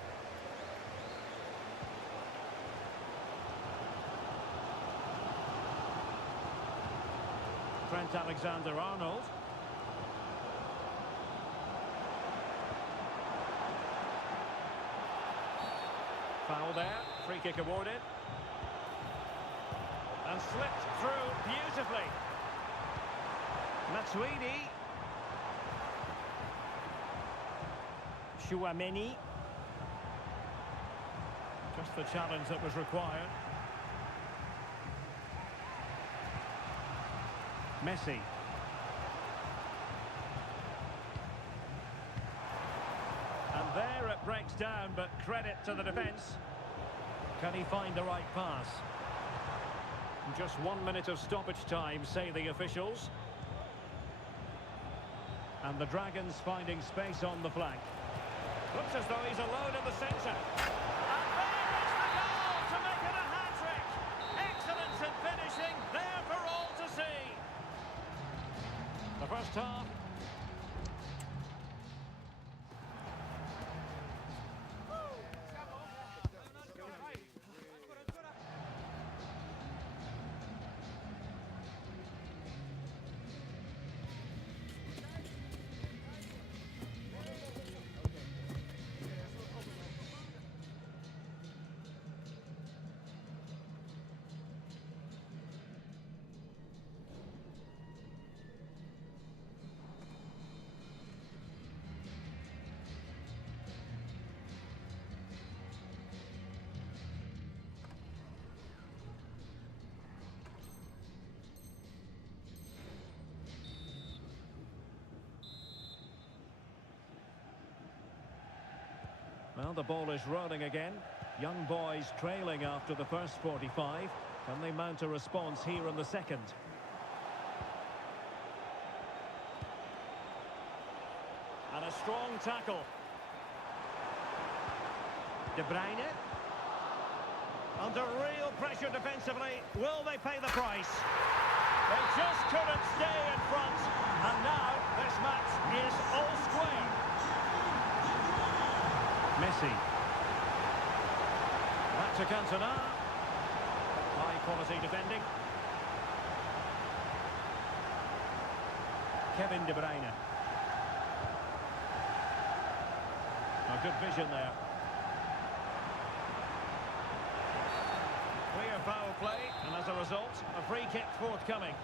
Trent Alexander-Arnold. Foul there. Free kick awarded. And slipped through beautifully. Matuidi. Chouameni. Just the challenge that was required. Messi. And there it breaks down, but credit to the defence. Can he find the right pass? Just 1 minute of stoppage time, say the officials. And the Dragons finding space on the flank. Looks as though he's alone in the centre. And there is the goal to make it a hat-trick. Excellence in finishing, there for all to see. The first half. Well, the ball is rolling again. Young boys trailing after the first 45. Can they mount a response here in the second? And a strong tackle. De Bruyne. Under real pressure defensively. Will they pay the price? They just couldn't stay in front. And now this match is all square. Messi. Back to Cantona. High quality defending. Kevin De Bruyne. A good vision there. Clear foul play, and as a result, a free kick forthcoming.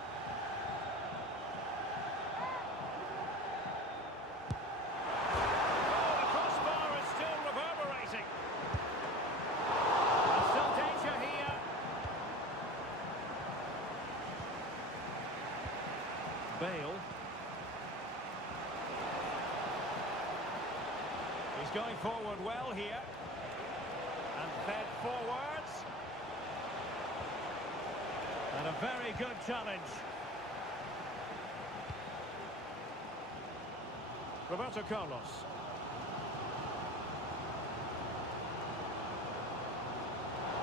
Bale. He's going forward well here. And fed forwards. And a very good challenge. Roberto Carlos.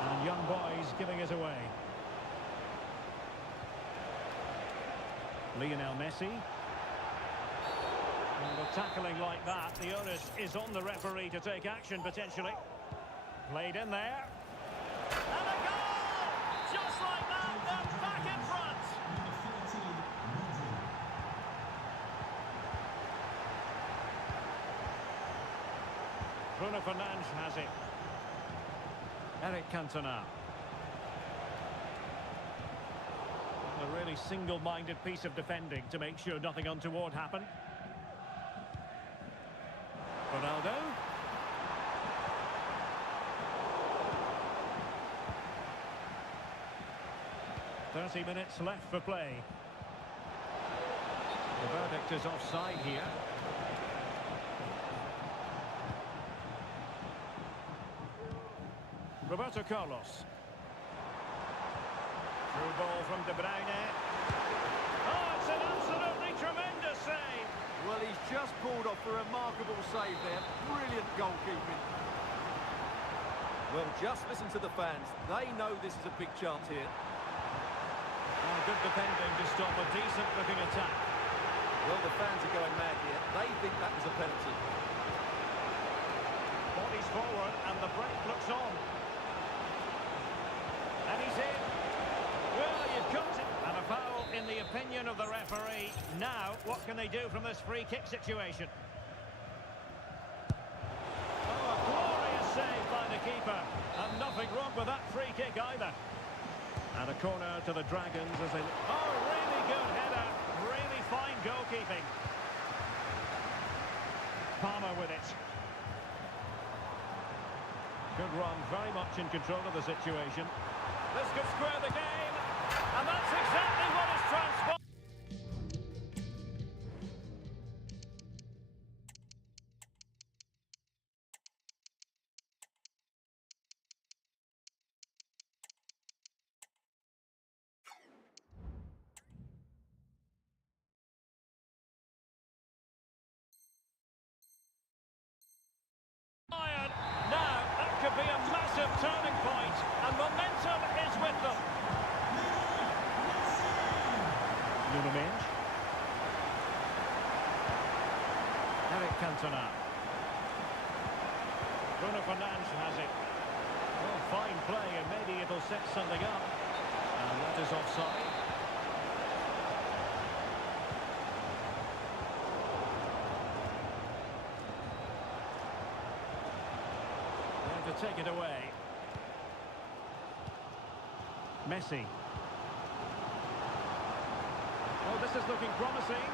And young boys giving it away. Lionel Messi. And with tackling like that, the onus is on the referee to take action potentially. Played in there. And a goal! Bruno Fernandes has it. Eric Cantona. A really single-minded piece of defending to make sure nothing untoward happened. Ronaldo. 30 minutes left for play. The verdict is offside here. Roberto Carlos. Through ball from De Bruyne. Oh, it's an absolutely tremendous save. Well, he's just pulled off a remarkable save there. Brilliant goalkeeping. Well, just listen to the fans. They know this is a big chance here. Oh, good defending to stop a decent-looking attack. Well, the fans are going mad here. They think that was a penalty. Bodies forward and the break looks on. And he's in. Well, you've got it. And a foul in the opinion of the referee. Now, what can they do from this free kick situation? Oh, a glorious save by the keeper. And nothing wrong with that free kick either. And a corner to the Dragons as they... Oh, really good header. Really fine goalkeeping. Palmer with it. Good run, very much in control of the situation. This could square the game. And that's exactly what has transpired. Now, that could be a massive turning point, and momentum is with them. Nunes. Eric Cantona. Bruno Fernandes has it. Oh, fine play, and maybe it'll set something up. And that is offside. To take it away. Messi. Oh, this is looking promising.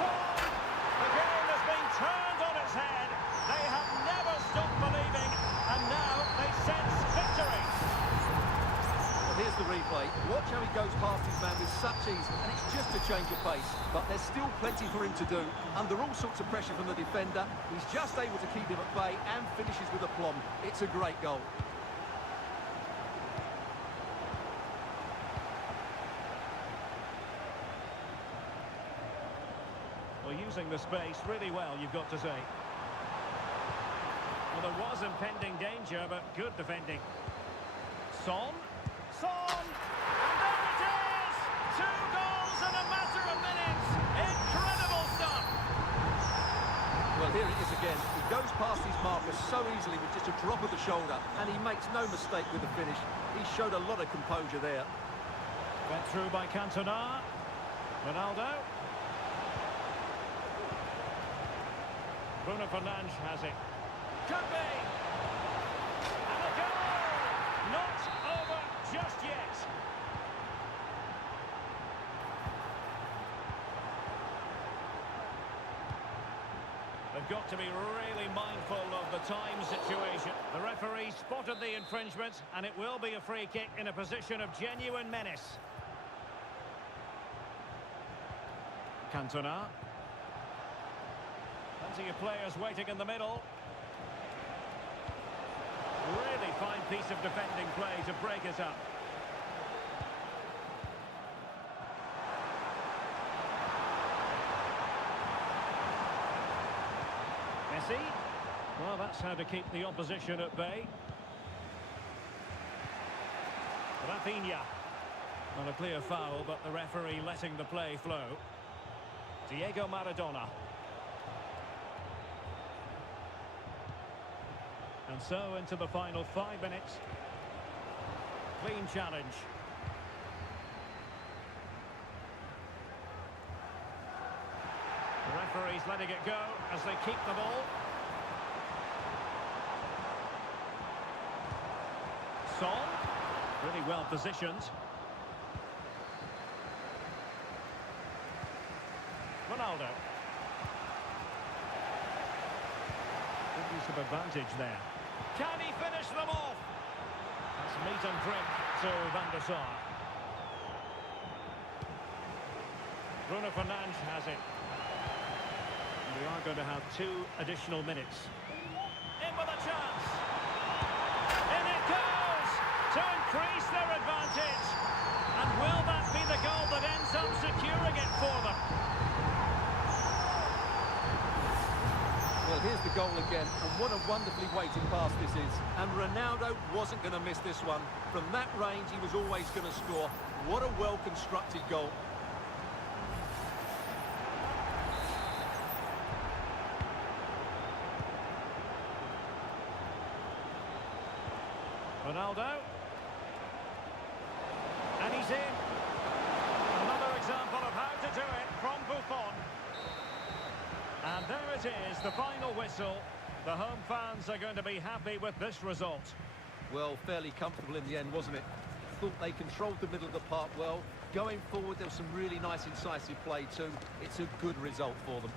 Son! The game has been turned on its head. They have never stopped believing, and now they sense victory. Well, here's the replay. Watch how he goes past his man with such ease, and it's just a change of pace. But there's still plenty for him to do. Under all sorts of pressure from the defender, he's just able to keep him at bay and finishes with aplomb. It's a great goal. Well, using the space really well, you've got to say. Well, there was impending danger, but good defending. Son. Son! And there it is! 2 goals in a matter of minutes! Incredible stuff! Well, here it is again. He goes past his marker so easily with just a drop of the shoulder, and he makes no mistake with the finish. He showed a lot of composure there. Went through by Cantona. Ronaldo. Bruno Fernandes has it. Could be! And a goal! Not over just yet. They've got to be really mindful of the time situation. The referee spotted the infringement, and it will be a free kick in a position of genuine menace. Cantona. Plenty of players waiting in the middle. Really fine piece of defending play to break it up. Messi. Well, that's how to keep the opposition at bay. Rafinha. Not a clear foul, but the referee letting the play flow. Diego Maradona. And so into the final 5 minutes. Clean challenge. The referee's letting it go as they keep the ball. Son, really well positioned. Ronaldo. Good use of advantage there. Can he finish them off? That's meat and drink to Van der Sar. Bruno Fernandes has it. We are going to have 2 additional minutes. In with a chance. In it goes to increase their advantage. And will that be the goal that ends up securing it for them? Well, here's the goal again, and what a wonderfully weighted pass this is. And Ronaldo wasn't going to miss this one. From that range, he was always going to score. What a well-constructed goal. Ronaldo. And he's in. Another example of how to do it from Buffon. And there it is, the final whistle. The home fans are going to be happy with this result. Well, fairly comfortable in the end, wasn't it? Thought they controlled the middle of the park well. Going forward, there was some really nice incisive play too. It's a good result for them.